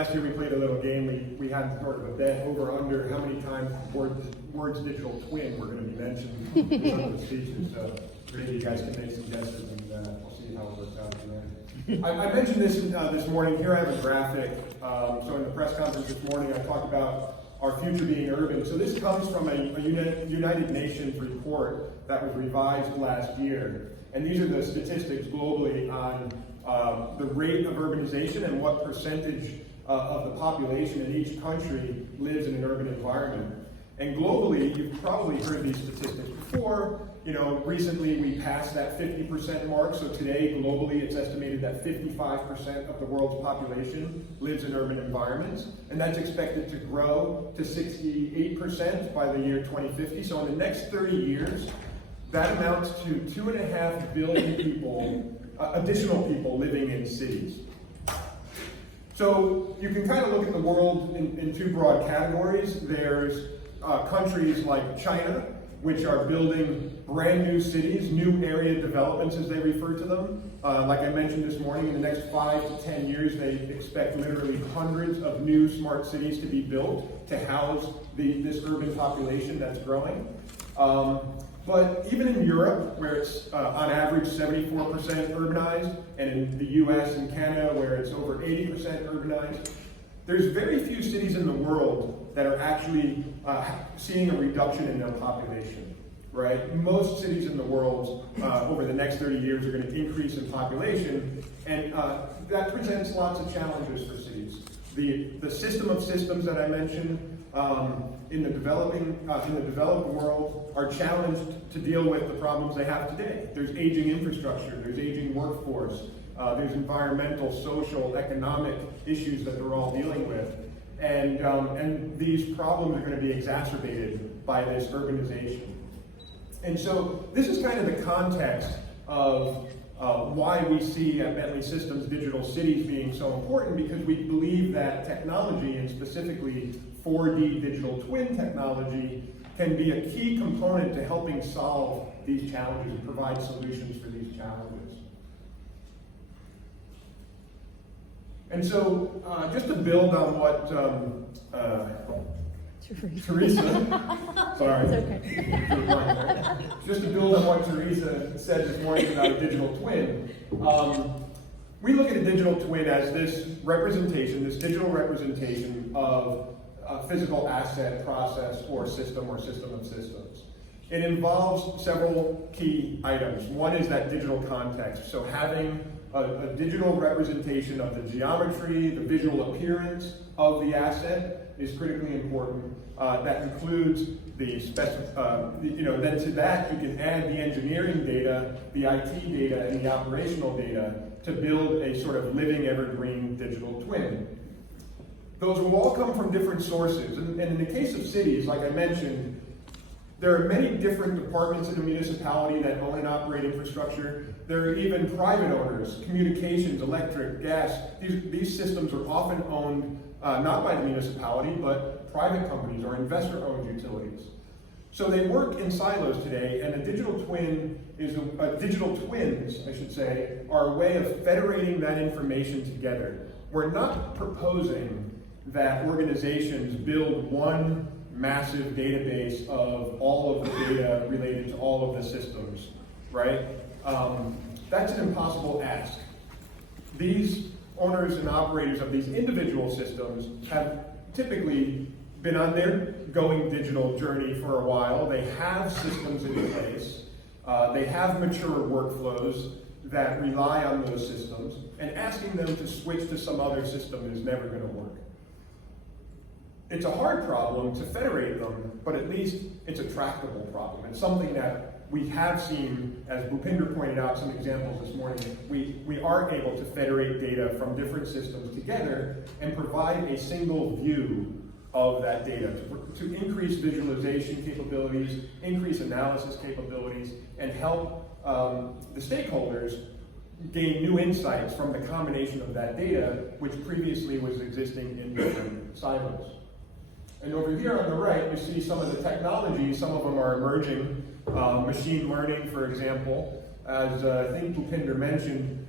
Last year we played a little game. We had sort of a bet over under how many times words digital twin were going to be mentioned in some of the speeches. So maybe you guys can make some guesses, and we'll see how it works out at the end. I mentioned this this morning. Here I have a graphic. So in the press conference this morning, I talked about our future being urban. So this comes from a United Nations report that was revised last year. And these are the statistics globally on the rate of urbanization and what percentage of the population in each country lives in an urban environment. And globally, you've probably heard these statistics before. You know, recently we passed that 50% mark, so today globally it's estimated that 55% of the world's population lives in urban environments, and that's expected to grow to 68% by the year 2050. So in the next 30 years, that amounts to 2.5 billion people, additional people living in cities. So you can kind of look at the world in two broad categories. There's countries like China, which are building brand new cities, new area developments as they refer to them. Like I mentioned this morning, in the next 5 to 10 years, they expect literally hundreds of new smart cities to be built to house this urban population that's growing. But even in Europe, where it's on average 74% urbanized, and in the US and Canada, where it's over 80% urbanized, there's very few cities in the world that are actually seeing a reduction in their population, right? Most cities in the world over the next 30 years are going to increase in population, and that presents lots of challenges for cities. The system of systems that I mentioned in the developed world are challenged to deal with the problems they have today. There's aging infrastructure, there's aging workforce, there's environmental, social, economic issues that they're all dealing with. And these problems are going to be exacerbated by this urbanization. And so this is kind of the context of why we see at Bentley Systems digital cities being so important, because we believe that technology, and specifically 4D digital twin technology, can be a key component to helping solve these challenges and provide solutions for these challenges. And so, just to build on what Teresa, sorry, okay. Just to build on what Teresa said this morning about a digital twin, we look at a digital twin as this representation, this digital representation of a physical asset, process, or system of systems. It involves several key items. One is that digital context, so having a digital representation of the geometry, the visual appearance of the asset is critically important. That includes then to that you can add the engineering data, the IT data, and the operational data to build a sort of living evergreen digital twin. Those will all come from different sources. And in the case of cities, like I mentioned, there are many different departments in a municipality that own and operate infrastructure. There are even private owners, communications, electric, gas. These systems are often owned not by the municipality, but private companies or investor-owned utilities. So they work in silos today, and a digital twin is digital twins, I should say, are a way of federating that information together. We're not proposing that organizations build one massive database of all of the data related to all of the systems, right? That's an impossible ask. These owners and operators of these individual systems have typically been on their going digital journey for a while. They have systems in place. They have mature workflows that rely on those systems, and asking them to switch to some other system is never going to work. It's a hard problem to federate them, but at least it's a tractable problem. It's something that we have seen, as Bhupinder pointed out some examples this morning, we are able to federate data from different systems together and provide a single view of that data to increase visualization capabilities, increase analysis capabilities, and help the stakeholders gain new insights from the combination of that data, which previously was existing in different silos. And over here on the right, you see some of the technologies. Some of them are emerging. Machine learning, for example. As I think Bhupinder mentioned,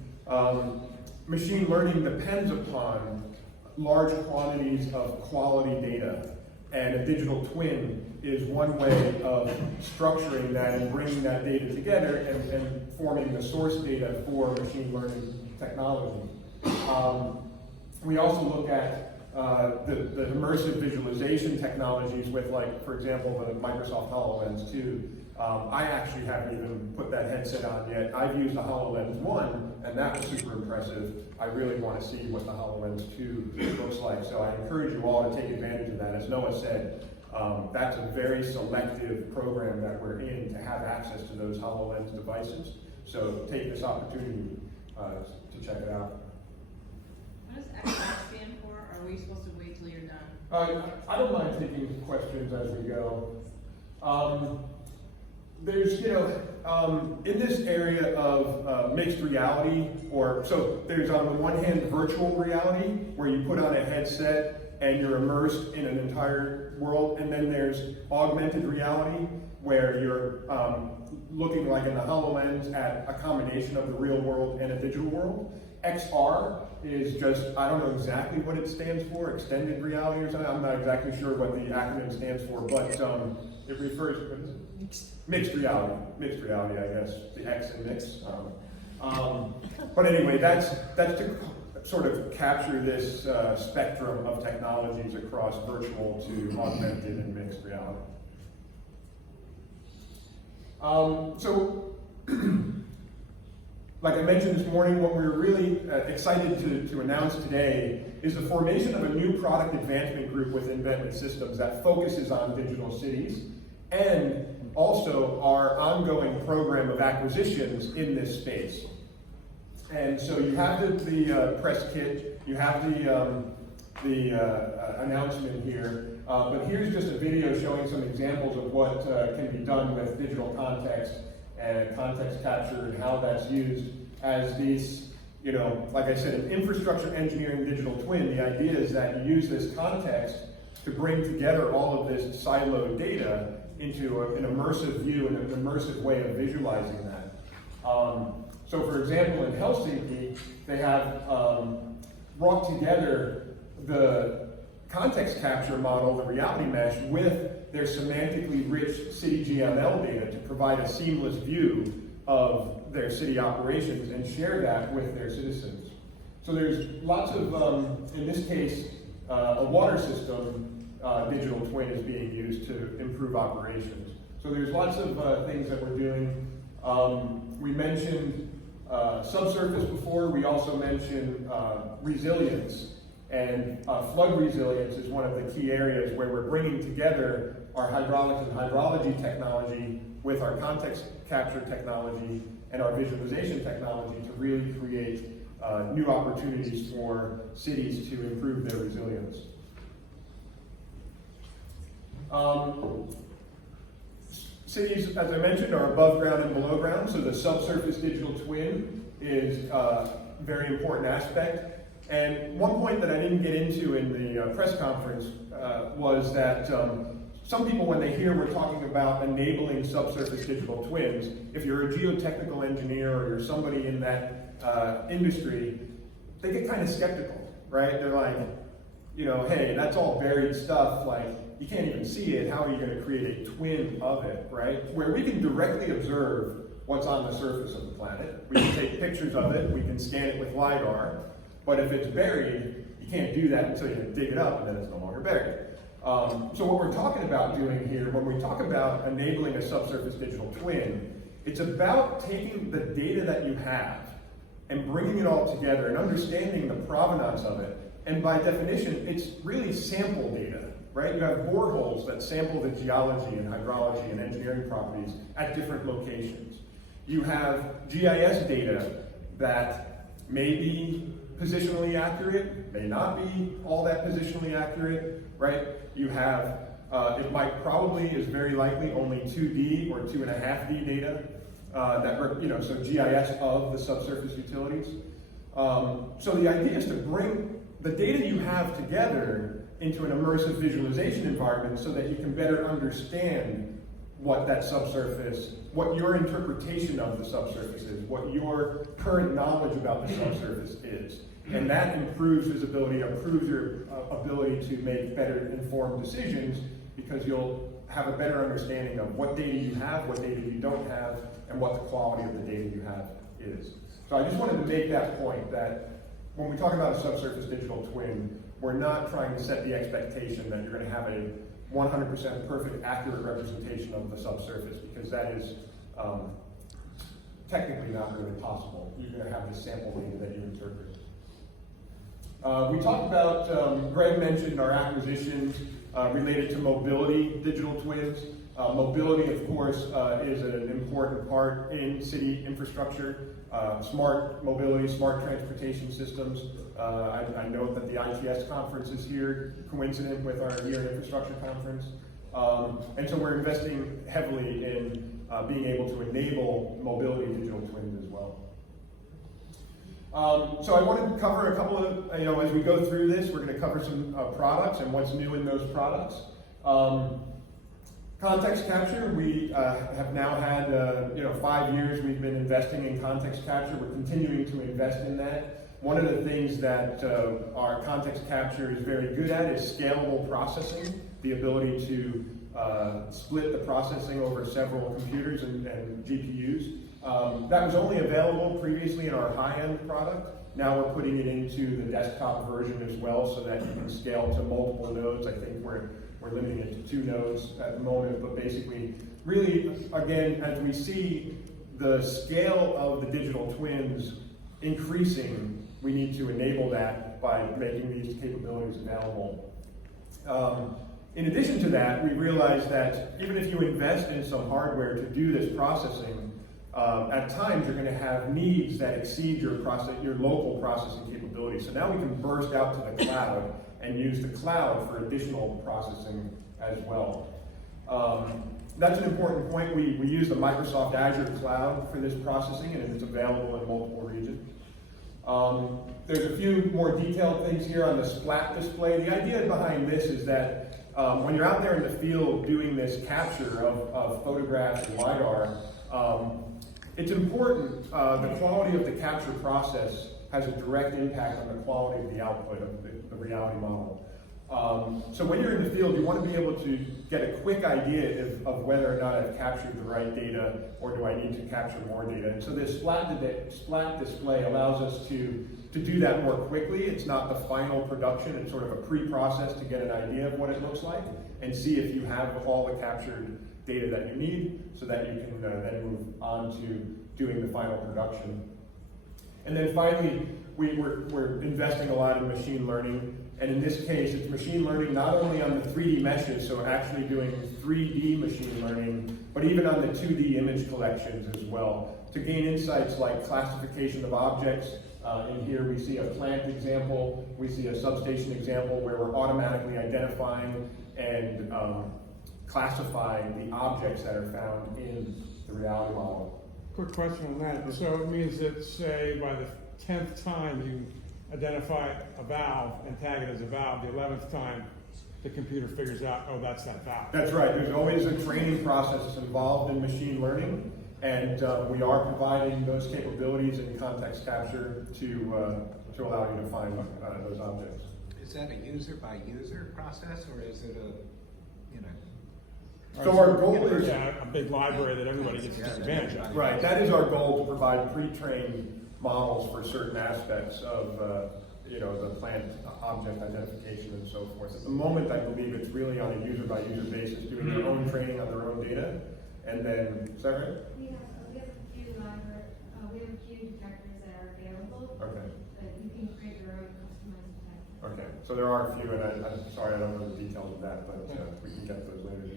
machine learning depends upon large quantities of quality data. And a digital twin is one way of structuring that and bringing that data together and forming the source data for machine learning technology. We also look at the immersive visualization technologies with, like, for example, the Microsoft HoloLens 2. I actually haven't even put that headset on yet. I've used the HoloLens 1, and that was super impressive. I really want to see what the HoloLens 2 looks like, so I encourage you all to take advantage of that. As Noah said, that's a very selective program that we're in to have access to those HoloLens devices. So take this opportunity to check it out. What does XR stand for? Are we supposed to wait till you're done? I don't mind taking questions as we go. There's, in this area of mixed reality, so there's on the one hand virtual reality, where you put on a headset and you're immersed in an entire world, and then there's augmented reality, where you're looking, like in the HoloLens, at a combination of the real world and a digital world. XR is just, I don't know exactly what it stands for, extended reality or something. I'm not exactly sure what the acronym stands for, but it refers, what is it? Mixed reality, I guess, the X in mix. But anyway, that's to sort of capture this spectrum of technologies across virtual to augmented and mixed reality. So, like I mentioned this morning, what we're really excited to announce today is the formation of a new product advancement group within Bentley Systems that focuses on digital cities, and also our ongoing program of acquisitions in this space. And so you have the press kit, you have the announcement here, but here's just a video showing some examples of what can be done with digital context and context capture and how that's used as these, like I said, an infrastructure engineering digital twin. The idea is that you use this context to bring together all of this siloed data into an immersive view and an immersive way of visualizing that. So for example, in Helsinki, they have brought together the context capture model, the reality mesh, with their semantically rich city GML data to provide a seamless view of their city operations and share that with their citizens. So there's lots of, in this case, a water system digital twin is being used to improve operations. So there's lots of things that we're doing. We mentioned subsurface before. We also mentioned resilience. And flood resilience is one of the key areas where we're bringing together our hydraulics and hydrology technology with our context capture technology and our visualization technology to really create new opportunities for cities to improve their resilience. Cities, as I mentioned, are above ground and below ground, so the subsurface digital twin is a very important aspect. And one point that I didn't get into in the press conference was that some people, when they hear we're talking about enabling subsurface digital twins, if you're a geotechnical engineer or you're somebody in that industry, they get kind of skeptical, right? They're like, hey, that's all buried stuff, like, you can't even see it, how are you going to create a twin of it, right? Where we can directly observe what's on the surface of the planet. We can take pictures of it, we can scan it with LiDAR, but if it's buried, you can't do that until you dig it up, and then it's no longer buried. So what we're talking about doing here, when we talk about enabling a subsurface digital twin, it's about taking the data that you have and bringing it all together and understanding the provenance of it. And by definition, it's really sample data, right? You have boreholes that sample the geology and hydrology and engineering properties at different locations. You have GIS data that may be positionally accurate, may not be all that positionally accurate, right? You have, it might probably, is very likely, only 2D or 2.5D data, so GIS of the subsurface utilities. So the idea is to bring the data you have together into an immersive visualization environment so that you can better understand what that subsurface, what your interpretation of the subsurface is, what your current knowledge about the subsurface is. And that improves visibility, improves your ability to make better informed decisions, because you'll have a better understanding of what data you have, what data you don't have, and what the quality of the data you have is. So I just wanted to make that point, that when we talk about a subsurface digital twin, we're not trying to set the expectation that you're going to have a 100% perfect, accurate representation of the subsurface, because that is technically not really possible. You're going to have this sample data that you interpret. We talked about, Greg mentioned our acquisitions related to mobility digital twins. Mobility, of course, is an important part in city infrastructure. Smart mobility, smart transportation systems. I note that the ITS conference is here, coincident with our year infrastructure conference. And so we're investing heavily in being able to enable mobility digital twins as well. So I wanted to cover a couple of, as we go through this, we're going to cover some products and what's new in those products. Context capture, we have now had 5 years we've been investing in context capture. We're continuing to invest in that. One of the things that our context capture is very good at is scalable processing, the ability to split the processing over several computers and GPUs. That was only available previously in our high-end product. Now we're putting it into the desktop version as well, so that you can scale to multiple nodes. I think we're limiting it to 2 nodes at the moment, but basically, really, again, as we see the scale of the digital twins increasing, we need to enable that by making these capabilities available. In addition to that, we realize that even if you invest in some hardware to do this processing, at times you're going to have needs that exceed your local processing capability. So now we can burst out to the cloud and use the cloud for additional processing as well. That's an important point. We use the Microsoft Azure cloud for this processing, and it's available in multiple regions. There's a few more detailed things here on the splat display. The idea behind this is that when you're out there in the field doing this capture of photographs and LiDAR, it's important, the quality of the capture process has a direct impact on the quality of the output of the reality model. So when you're in the field, you want to be able to get a quick idea of whether or not I've captured the right data, or do I need to capture more data. And so this splat display allows us to do that more quickly. It's not the final production, it's sort of a pre-process to get an idea of what it looks like and see if you have all the captured data that you need, so that you can then move on to doing the final production. And then finally, we're investing a lot in machine learning. And in this case, it's machine learning not only on the 3D meshes, so actually doing 3D machine learning, but even on the 2D image collections as well, to gain insights like classification of objects. In here we see a plant example, we see a substation example where we're automatically identifying and classifying the objects that are found in the reality model. Quick question on that. So it means that, say, by the 10th time you identify a valve and tag it as a valve, the 11th time the computer figures out, oh, that's that valve. That's right. There's always a training process involved in machine learning, and we are providing those capabilities in context capture to allow you to find those objects. Is that a user-by-user process, or is it a, So our goal is... Yeah, a big library that everybody gets to take advantage of. Right, that is our goal, to provide pre-trained models for certain aspects of the plant object identification and so forth. At the moment, I believe it's really on a user-by-user basis, doing their own training on their own data, and then, is that right? We have a few detectors that are available. Okay. But you can create your own customized detector. Okay, so there are a few, and I'm sorry I don't know the details of that, but we can get those later.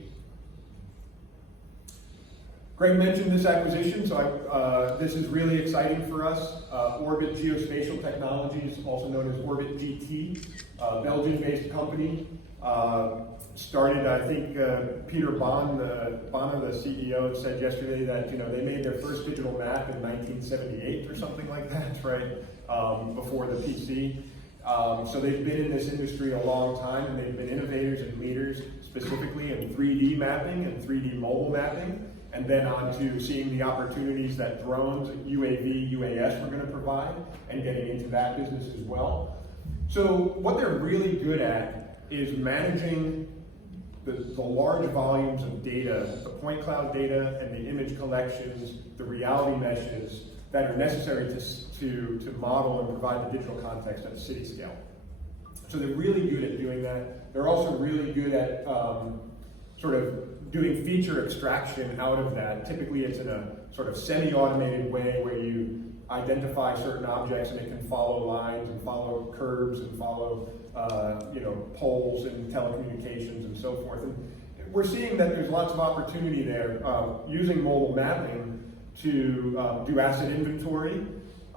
Greg mentioned this acquisition, so this is really exciting for us. Orbit Geospatial Technologies, also known as Orbit GT, Belgian-based company. Started, I think, Peter Bonner, the CEO, said yesterday that they made their first digital map in 1978 or something like that, right? Before the PC. So they've been in this industry a long time, and they've been innovators and leaders specifically in 3D mapping and 3D mobile mapping. and then on to seeing the opportunities that drones, UAV, UAS were gonna provide, and getting into that business as well. So what they're really good at is managing the large volumes of data, the point cloud data and the image collections, the reality meshes that are necessary to model and provide the digital context at a city scale. So they're really good at doing that. They're also really good at sort of doing feature extraction out of that. Typically it's in a sort of semi-automated way where you identify certain objects and it can follow lines and follow curves and follow poles and telecommunications and so forth. And we're seeing that there's lots of opportunity there using mobile mapping to do asset inventory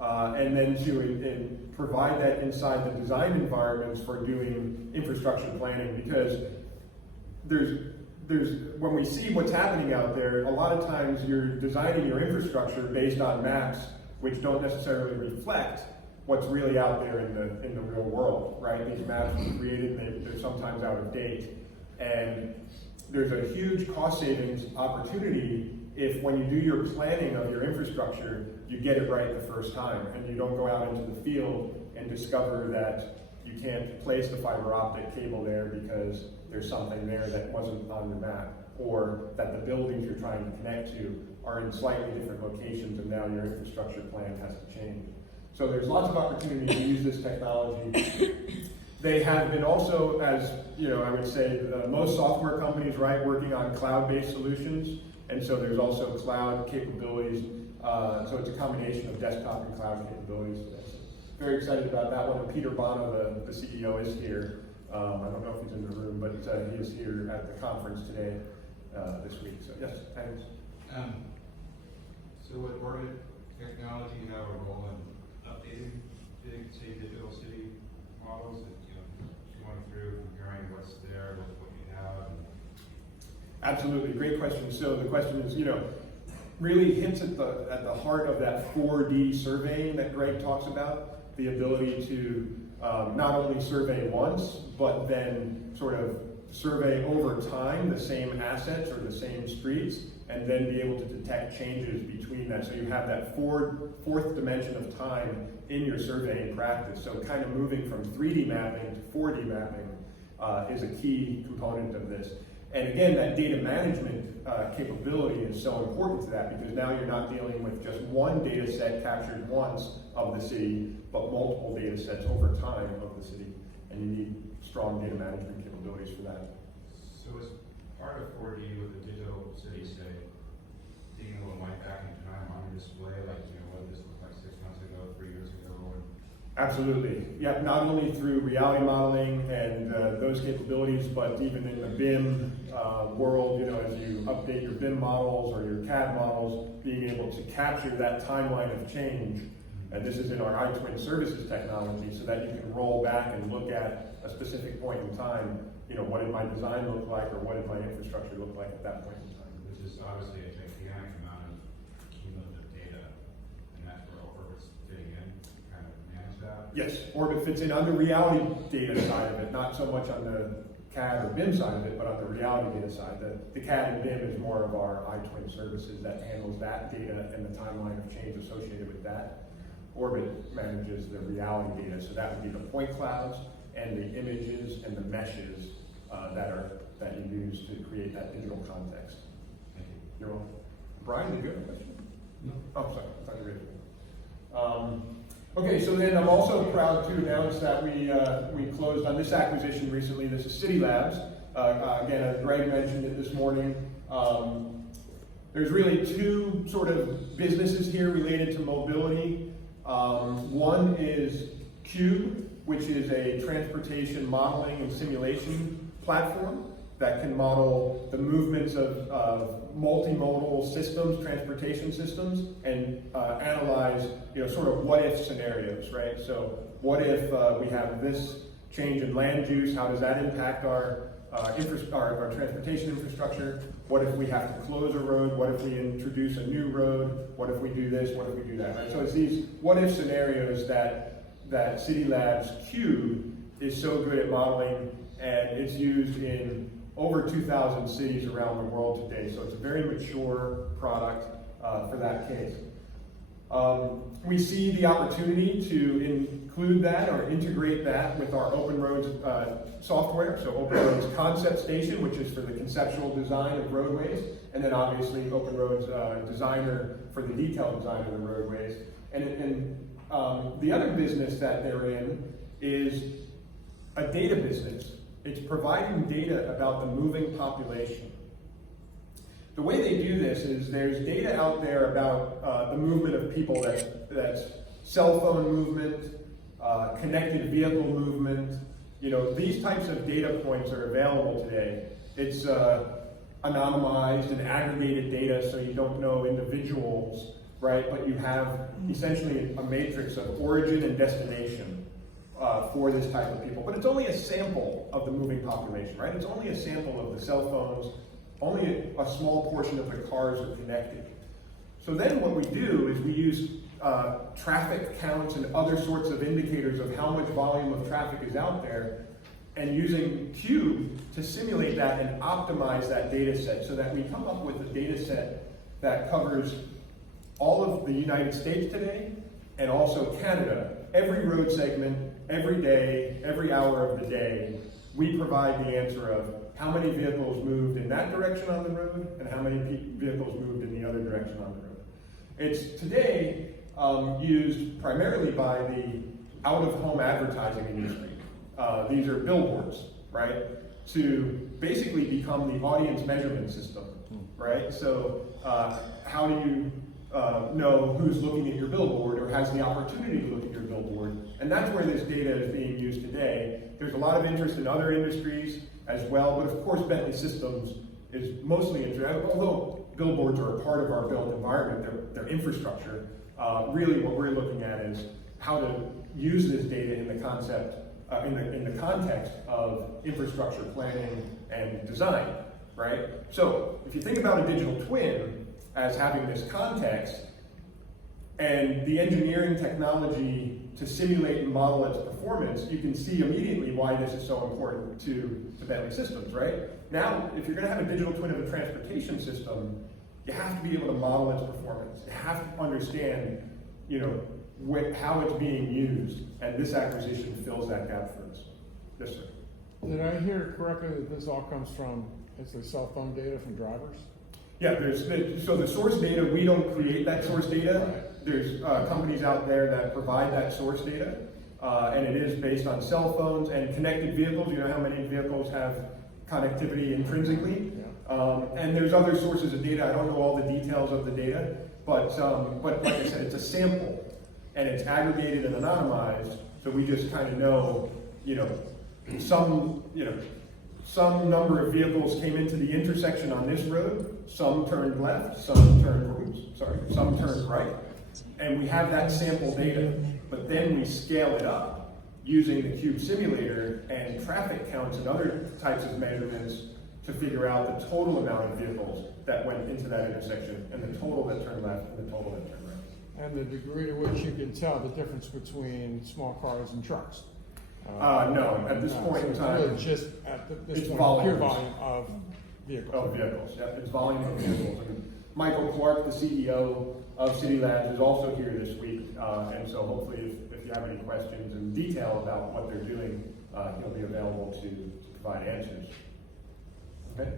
and then to provide that inside the design environments for doing infrastructure planning, because when we see what's happening out there, a lot of times you're designing your infrastructure based on maps which don't necessarily reflect what's really out there in the real world, right? These maps were created and they're sometimes out of date. And there's a huge cost savings opportunity if when you do your planning of your infrastructure, you get it right the first time and you don't go out into the field and discover that you can't place the fiber optic cable there because there's something there that wasn't on the map, or that the buildings you're trying to connect to are in slightly different locations and now your infrastructure plan has to change. So there's lots of opportunity to use this technology. They have been also, as I would say, most software companies, right, working on cloud-based solutions, and so there's also cloud capabilities. So it's a combination of desktop and cloud capabilities. Very excited about that one. And Peter Bono, the CEO, is here. I don't know if he's in the room, but he is here at the conference today, this week. So yes, thanks. So with Orbit technology, you have a role in updating big, say, digital city models that going through, comparing what's there with what you have. Absolutely, great question. So the question is, really hits at the heart of that 4D surveying that Greg talks about, the ability to not only survey once, but then sort of survey over time the same assets or the same streets, and then be able to detect changes between that. So you have that fourth dimension of time in your surveying practice. So kind of moving from 3D mapping to 4D mapping is a key component of this. And again, that data management capability is so important to that, because now you're not dealing with just one data set captured once of the city, but multiple data sets over time of the city. And you need strong data management capabilities for that. So as part of 4D with the digital city, say, being able to wipe back in time on a display, like, what did this look like 6 months ago, 3 years ago? Absolutely. Yeah, not only through reality modeling and those capabilities, but even in the BIM world, as you update your BIM models or your CAD models, being able to capture that timeline of change. And this is in our I-Twin services technology, so that you can roll back and look at a specific point in time, what did my design look like, or what did my infrastructure look like at that point in time. Which is obviously a gigantic amount of cumulative data, and that's where Orbit's fitting in to kind of manage that. Yes, Orbit fits in on the reality data side of it, not so much on the CAD or BIM side of it, but on the reality data side. The CAD and BIM is more of our I-Twin services that handles that data and the timeline of change associated with that. Orbit manages the reality data, so that would be the point clouds and the images and the meshes that you use to create that digital context. Thank you. You're welcome. Brian, did you have a question? No. Oh, sorry, I thought you were okay, so then I'm also proud to announce that we closed on this acquisition recently. This is City Labs. Again, as Greg mentioned it this morning, there's really two sort of businesses here related to mobility. One is Cube, which is a transportation modeling and simulation platform that can model the movements of multimodal systems, transportation systems, and analyze, sort of what-if scenarios, right? So what if we have this change in land use? How does that impact our transportation infrastructure? What if we have to close a road? What if we introduce a new road? What if we do this? What if we do that? Right? So it's these what-if scenarios that City Labs Cube is so good at modeling, and it's used in over 2,000 cities around the world today, so it's a very mature product for that case. We see the opportunity to include that or integrate that with our Open Roads software, so Open Roads Concept Station, which is for the conceptual design of roadways, and then obviously Open Roads Designer for the detailed design of the roadways. And the other business that they're in is a data business. It's providing data about the moving population. The way they do this is there's data out there about the movement of people, that's cell phone movement, connected vehicle movement. You know, these types of data points are available today. It's anonymized and aggregated data, so you don't know individuals, right? But you have essentially a matrix of origin and destination for this type of people. But it's only a sample of the moving population, right? It's only a sample of the cell phones. Only a small portion of the cars are connected. So then what we do is we use traffic counts and other sorts of indicators of how much volume of traffic is out there, and using Cube to simulate that and optimize that data set so that we come up with a data set that covers all of the United States today and also Canada. Every road segment, every day, every hour of the day, we provide the answer of how many vehicles moved in that direction on the road and how many vehicles moved in the other direction on the road. It's today used primarily by the out-of-home advertising industry. These are billboards, right? To basically become the audience measurement system, right? So how do you know who's looking at your billboard or has the opportunity to look at your billboard? And that's where this data is being used today. There's a lot of interest in other industries as well, but of course Bentley Systems is mostly interested, although billboards are a part of our built environment, their infrastructure. Really what we're looking at is how to use this data in the concept, in the context of infrastructure planning and design, right? So if you think about a digital twin as having this context and the engineering technology to simulate and model its performance, you can see immediately why this is so important to Bentley Systems, right? Now, if you're gonna have a digital twin of a transportation system, you have to be able to model its performance. You have to understand, you know, how it's being used, and this acquisition fills that gap for us. Yes, sir. Did I hear correctly that this all comes from, it's the cell phone data from drivers? Yeah, so the source data, we don't create that source data. Right. There's companies out there that provide that source data, and it is based on cell phones and connected vehicles. You know how many vehicles have connectivity intrinsically? Yeah. And there's other sources of data. I don't know all the details of the data, but like I said, it's a sample, and it's aggregated and anonymized, so we just kind of know, some some number of vehicles came into the intersection on this road, some turned left, some turned right, and we have that sample data, but then we scale it up using the Cube simulator and traffic counts and other types of measurements to figure out the total amount of vehicles that went into that intersection, and the total that turned left and the total that turned right. And the degree to which you can tell the difference between small cars and trucks? No, at this point in time, Really just at this it's point, pure volumes. volume of vehicles. Of vehicles, yeah, it's volume of vehicles. And Michael Clark, the CEO of City Labs, is also here this week, and so hopefully if you have any questions in detail about what they're doing, he'll be available to provide answers. Okay?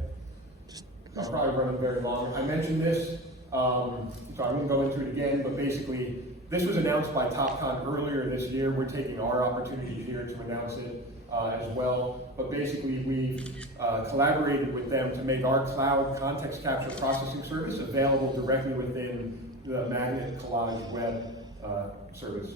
I'll probably run very long. I mentioned this, so I won't go into it again, but basically, this was announced by TopCon earlier this year. We're taking our opportunity here to announce it as well. But basically, we've collaborated with them to make our cloud context capture processing service available directly within the Magnet Collage web service.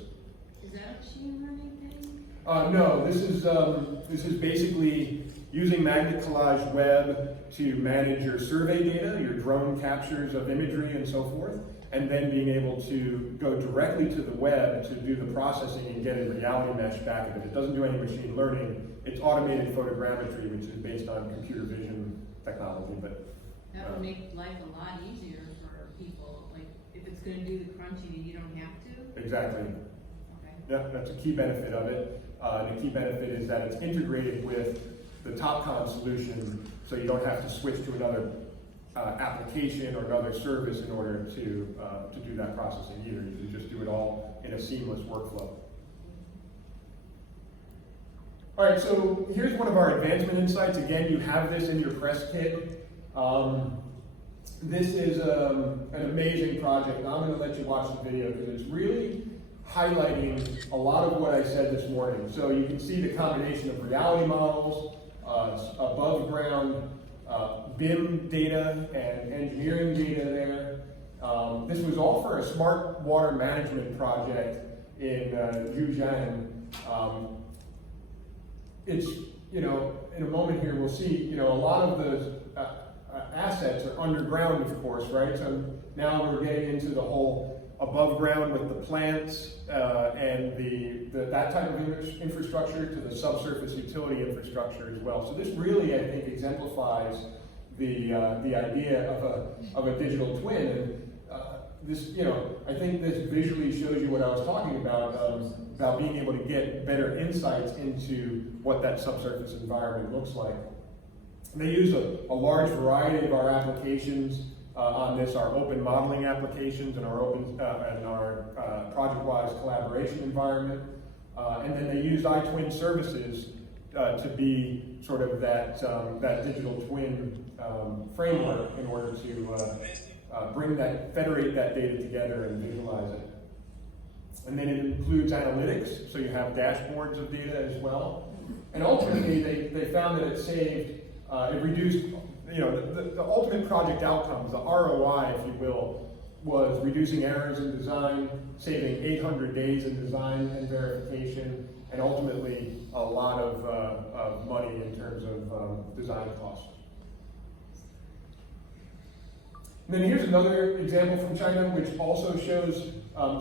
Is that a machine learning thing? No, this is basically using Magnet Collage web to manage your survey data, your drone captures of imagery and so forth, and then being able to go directly to the web to do the processing and get a reality mesh back of it. It doesn't do any machine learning. It's automated photogrammetry, which is based on computer vision technology. But That would make life a lot easier for people, like if it's gonna do the crunching and you don't have to. exactly. Okay. Yeah, that's a key benefit of it. The key benefit is that it's integrated with the TopCon solution So you don't have to switch to another application or another service in order to do that processing either. You can just do it all in a seamless workflow. All right, so here's one of our advancement insights. Again, you have this in your press kit. This is an amazing project. Now I'm going to let you watch the video because it's really highlighting a lot of what I said this morning. So you can see the combination of reality models, above ground BIM data and engineering data there. This was all for a smart water management project in Zhejiang. It's, in a moment here we'll see, a lot of those assets are underground, of course, right? So now we're getting into the whole above ground with the plants and that type of infrastructure to the subsurface utility infrastructure as well. So this really, I think, exemplifies the idea of a digital twin. And this, I think this visually shows you what I was talking about being able to get better insights into what that subsurface environment looks like. They use a large variety of our applications on this, our open modeling applications and our ProjectWise collaboration environment. And then they use iTwin services to be sort of that digital twin framework in order to federate that data together and visualize it. And then it includes analytics, so you have dashboards of data as well. And ultimately, they found that it saved, it reduced, the ultimate project outcomes, the ROI, if you will, was reducing errors in design, saving 800 days in design and verification, and ultimately a lot of money in terms of design costs. And then here's another example from China, which also shows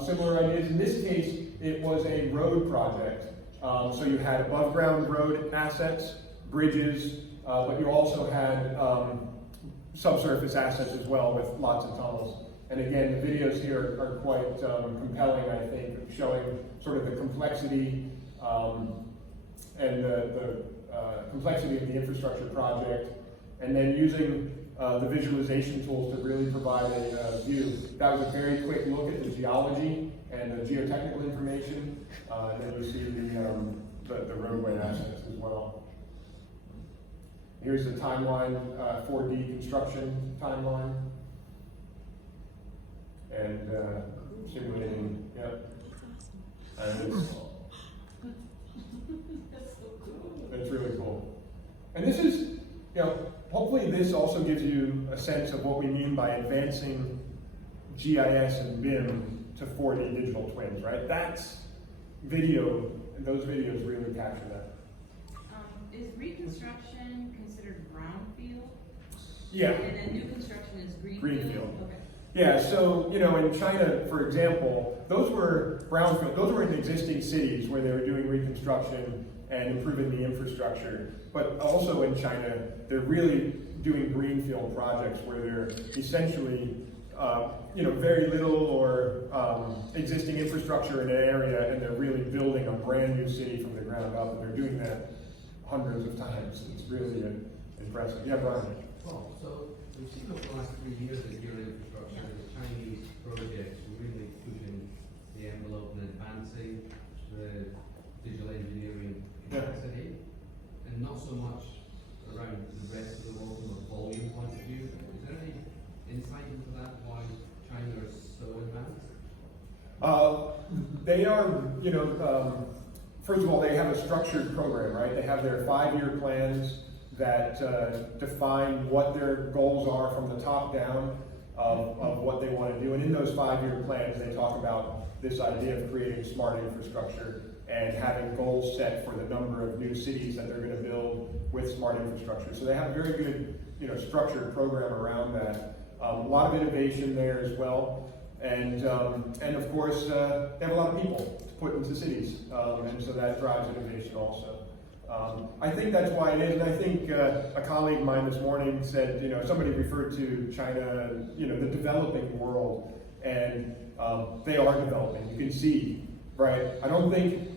similar ideas. In this case, it was a road project. So you had above ground road assets, bridges, but you also had subsurface assets as well with lots of tunnels. And again, the videos here are quite compelling, I think, showing sort of the complexity and the complexity of the infrastructure project, and then using the visualization tools to really provide a view. That was a very quick look at the geology and the geotechnical information. And then you see the roadway assets as well. Here's the timeline, 4D construction timeline. And simulating, yep. And it's really cool. And this is, hopefully this also gives you a sense of what we mean by advancing GIS and BIM to 4D digital twins, right? That's video, and those videos really capture that. Is reconstruction considered brownfield? Yeah. And then new construction is greenfield? Greenfield. Okay. Yeah, so, in China, for example, those were brownfield, those were in existing cities where they were doing reconstruction and improving the infrastructure. But also in China, they're really doing greenfield projects where they're essentially, very little or existing infrastructure in an area, and they're really building a brand new city from the ground up, and they're doing that hundreds of times. It's really impressive. Yeah, Brian? Well, so we've seen over the last 3 years that your infrastructure, the Chinese projects really pushing the envelope and advancing the digital engineering capacity, and not so much around the rest of the world from a volume point of view. Is there any insight into that, why China is so advanced? They are, first of all, they have a structured program, right? They have their 5-year plans that define what their goals are from the top down of what they want to do. And in those 5-year plans, they talk about this idea of creating smart infrastructure and having goals set for the number of new cities that they're going to build with smart infrastructure. So they have a very good, structured program around that. A lot of innovation there as well. And of course, they have a lot of people to put into cities. And so that drives innovation also. I think that's why it is, and I think a colleague of mine this morning said, somebody referred to China, the developing world, and they are developing. You can see, right? I don't think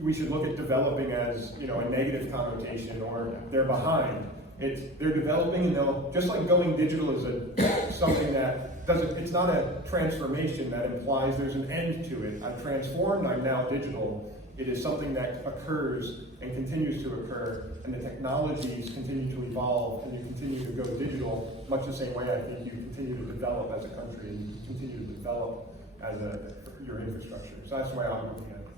we should look at developing as, a negative connotation or they're behind. They're developing, and they'll, just like going digital is something that doesn't, it's not a transformation that implies there's an end to it. I've transformed, I'm now digital. It is something that occurs and continues to occur, and the technologies continue to evolve, and you continue to go digital, much the same way I think you continue to develop as a country, and you continue to develop as your infrastructure. So that's the way I'm looking at it.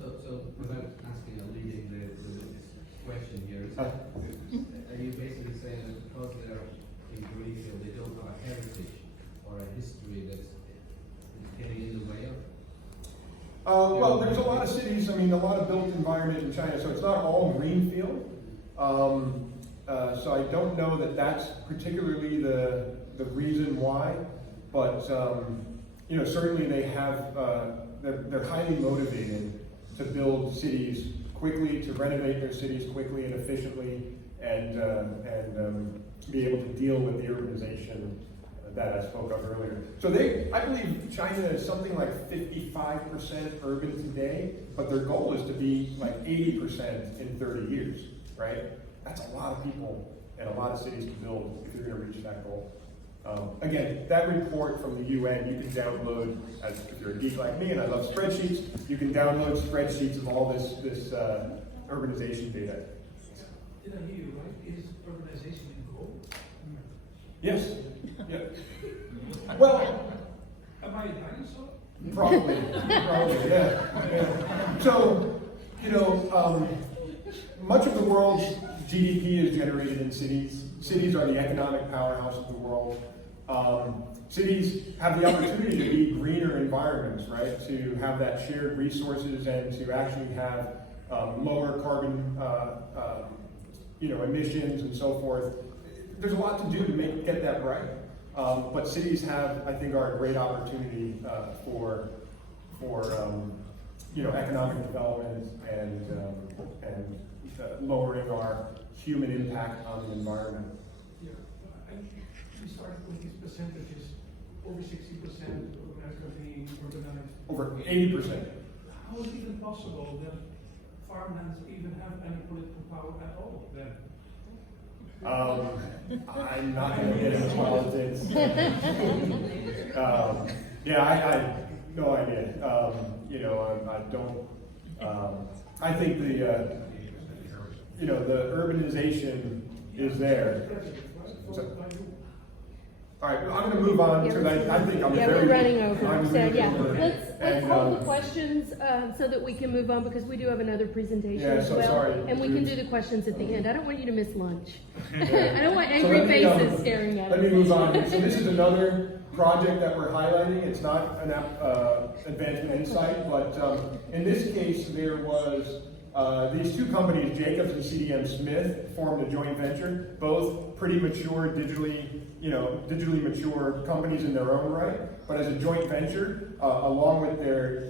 So without asking a leading the question here, are you basically saying that because they're in greenfield, they don't have a heritage or a history that's getting in the way of? Well, there's a lot of cities, I mean, a lot of built environment in China, so it's not all greenfield. So I don't know that that's particularly the reason why, but you know, certainly they have, they're highly motivated to build cities quickly, to renovate their cities quickly and efficiently, and be able to deal with the urbanization that I spoke of earlier. So I believe China is something like 55% urban today, but their goal is to be like 80% in 30 years, right? That's a lot of people and a lot of cities to build if you're gonna reach that goal. Again, that report from the UN, you can download, if you're a geek like me and I love spreadsheets, you can download spreadsheets of all this urbanization data. Did I hear you right? Is urbanization in goal? Yes. Yeah. Well, Am I a dinosaur? probably, yeah. So, you know, much of the world's GDP is generated in cities. Cities are the economic powerhouse of the world. Cities have the opportunity to be greener environments, right? To have that shared resources and to actually have lower carbon, you know, emissions and so forth. There's a lot to do to get that right. But cities have, I think, are a great opportunity for you know, economic development and lowering our human impact on the environment. Yeah. We started with these percentages, over 60% urbanized being urbanized. Over 80%. How is it even possible that farmlands even have any political power at all then? I'm not going to get into politics. Yeah, I no idea. You know, I don't. I think you know, the urbanization is there. So, all right, I'm going to move on because I think I'm very. We're running over. I'm So really yeah, over. let's hold the questions so that we can move on because we do have another presentation Yeah, as so well, sorry. and we can do the questions at the end. I don't want you to miss lunch. Yeah. I don't want So angry let me, faces staring at us. Let me move on. So this is another project that we're highlighting. It's not an advancement insight, but in this case, there was these two companies, Jacobs and CDM Smith, formed a joint venture. Both pretty mature, digitally mature companies in their own right. But as a joint venture, along with their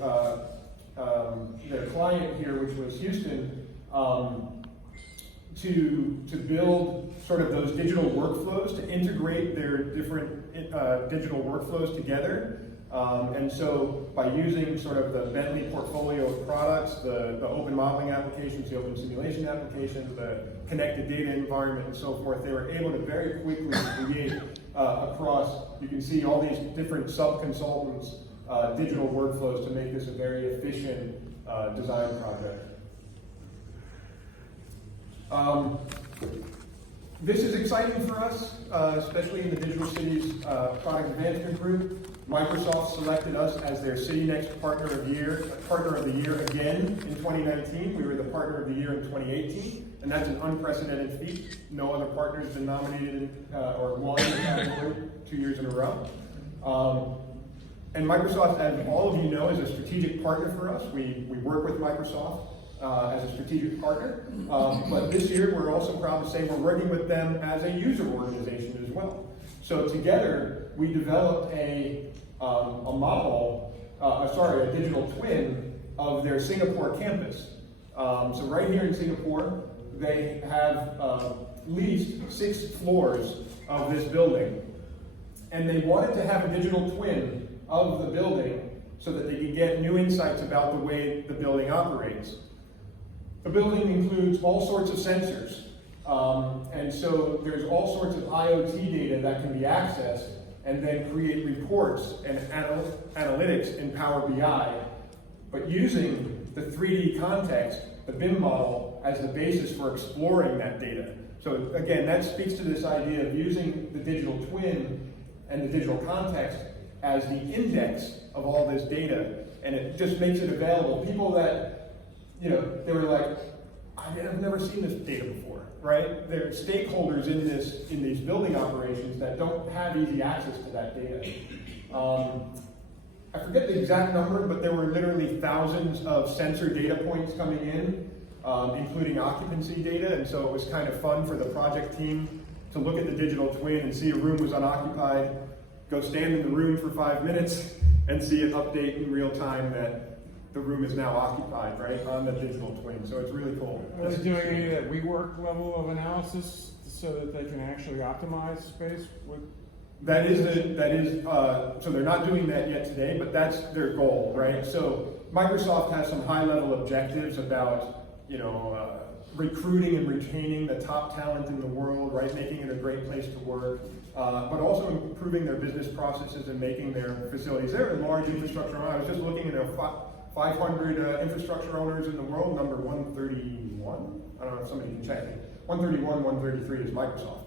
client here, which was Houston, to build sort of those digital workflows, to integrate their different digital workflows together. And so by using sort of the Bentley portfolio of products, the open modeling applications, the open simulation applications, the connected data environment and so forth, they were able to very quickly create across, you can see all these different sub-consultants, digital workflows to make this a very efficient design project. This is exciting for us, especially in the Digital Cities Product Advancement Group. Microsoft selected us as their CityNext Partner of the Year again in 2019. We were the Partner of the Year in 2018, and that's an unprecedented feat. No other partner has been nominated or won the category 2 years in a row. And Microsoft, as all of you know, is a strategic partner for us. We work with Microsoft as a strategic partner, but this year we're also proud to say we're working with them as a user organization as well. So together we developed a digital twin of their Singapore campus. So right here in Singapore, they have leased 6 floors of this building, and they wanted to have a digital twin of the building so that they could get new insights about the way the building operates. The building includes all sorts of sensors, And so there's all sorts of IoT data that can be accessed and then create reports and analytics in Power BI, but using the 3D context, the BIM model, as the basis for exploring that data. So again, that speaks to this idea of using the digital twin and the digital context as the index of all this data, and it just makes it available. People that, you know, they were like, I've never seen this data before, right? There are stakeholders in these building operations that don't have easy access to that data. I forget the exact number, but there were literally thousands of sensor data points coming in, including occupancy data, and so it was kind of fun for the project team to look at the digital twin and see a room was unoccupied, go stand in the room for 5 minutes, and see it update in real time that the room is now occupied, right, on the digital twin. So it's really cool. Are they doing any of that WeWork level of analysis so that they can actually optimize space with? So they're not doing that yet today, but that's their goal, right? So Microsoft has some high level objectives about, you know, recruiting and retaining the top talent in the world, right? Making it a great place to work, but also improving their business processes and making their facilities. They're a large infrastructure owner. I was just looking at 500 infrastructure owners in the world, number 131. I don't know if somebody can check it. 131, 133 is Microsoft.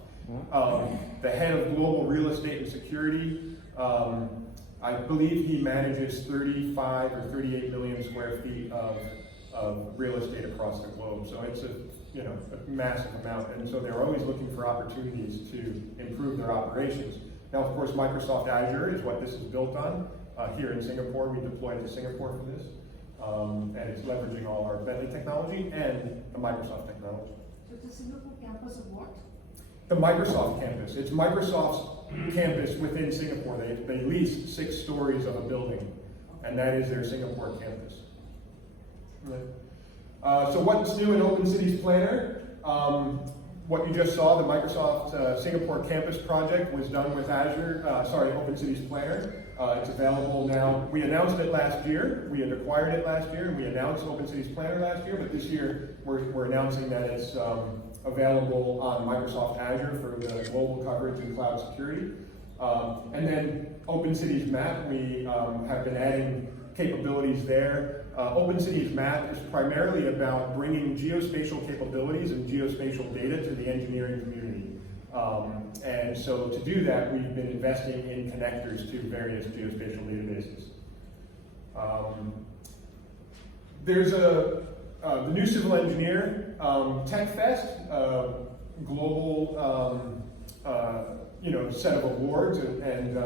The head of global real estate and security, I believe he manages 35 or 38 million square feet of real estate across the globe. So it's a massive amount, and so they're always looking for opportunities to improve their operations. Now, of course, Microsoft Azure is what this is built on. Here in Singapore, we deployed to Singapore for this, and it's leveraging all our Bentley technology and the Microsoft technology. So the Singapore campus of what? The Microsoft campus. It's Microsoft's campus within Singapore. They lease 6 stories of a building, and that is their Singapore campus. So what's new in Open Cities Planner? What you just saw, the Microsoft Singapore campus project was done with Open Cities Planner. It's available now. We announced it last year. We had acquired it last year, and we announced Open Cities Planner last year, but this year we're announcing that it's available on Microsoft Azure for the global coverage and cloud security. And then Open Cities Map, we have been adding capabilities there. Open Cities Map is primarily about bringing geospatial capabilities and geospatial data to the engineering community. And so to do that, we've been investing in connectors to various geospatial databases. There's the new civil engineer, Tech Fest, global set of awards, and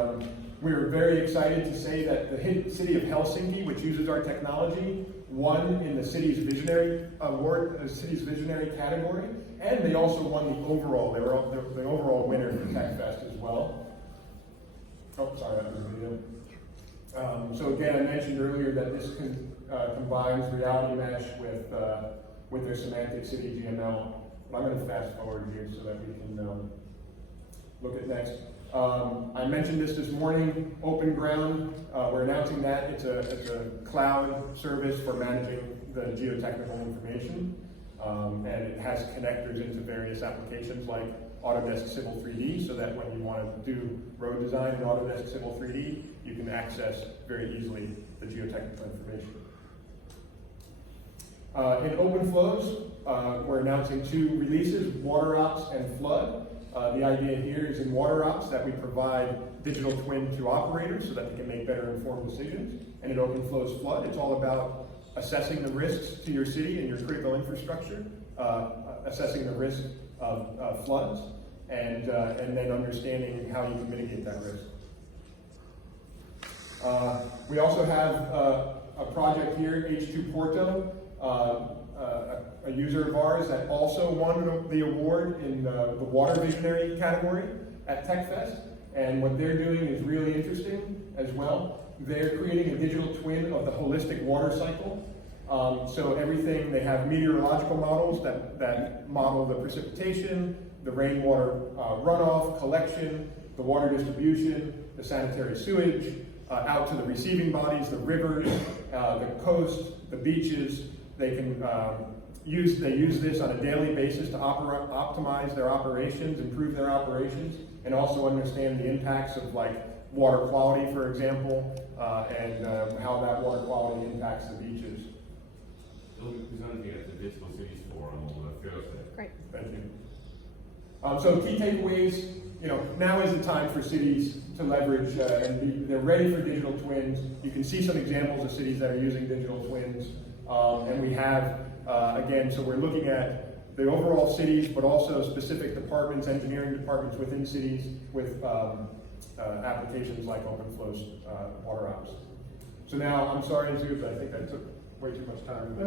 we're very excited to say that the city of Helsinki, which uses our technology, won in the city's visionary award, the city's visionary category, and they also won the overall. They were the overall winner for Tech Fest as well. Oh, sorry, that was a video. So again, I mentioned earlier that this combines reality mesh with their semantic city GML. I'm going to fast forward here so that we can look at next. I mentioned this morning, Open Ground. We're announcing that. It's a cloud service for managing the geotechnical information. And it has connectors into various applications like Autodesk Civil 3D, so that when you want to do road design in Autodesk Civil 3D, you can access very easily the geotechnical information. In Open Flows, we're announcing 2 releases, WaterOps and Flood. The idea here is in WaterOps that we provide digital twin to operators so that they can make better informed decisions. And in Open Flows Flood, it's all about assessing the risks to your city and your critical infrastructure, assessing the risk of floods, and then understanding how you can mitigate that risk. We also have a project here, H2 Porto, a user of ours that also won the award in the water visionary category at TechFest. And what they're doing is really interesting as well. They're creating a digital twin of the holistic water cycle. So everything, they have meteorological models that model the precipitation, the rainwater runoff, collection, the water distribution, the sanitary sewage, out to the receiving bodies, the rivers, the coast, the beaches. They can they use this on a daily basis to optimize their operations, improve their operations, and also understand the impacts of like water quality, for example, and how that water quality impacts the beaches. It'll be presented at the Digital Cities Forum on Thursday. Great. Thank you. So key takeaways, now is the time for cities to leverage they're ready for digital twins. You can see some examples of cities that are using digital twins. And we have, again, so we're looking at the overall cities, but also specific departments, engineering departments within cities with applications like OpenFlow's water ops. So now, I'm sorry, Zeus, I think that took way too much time.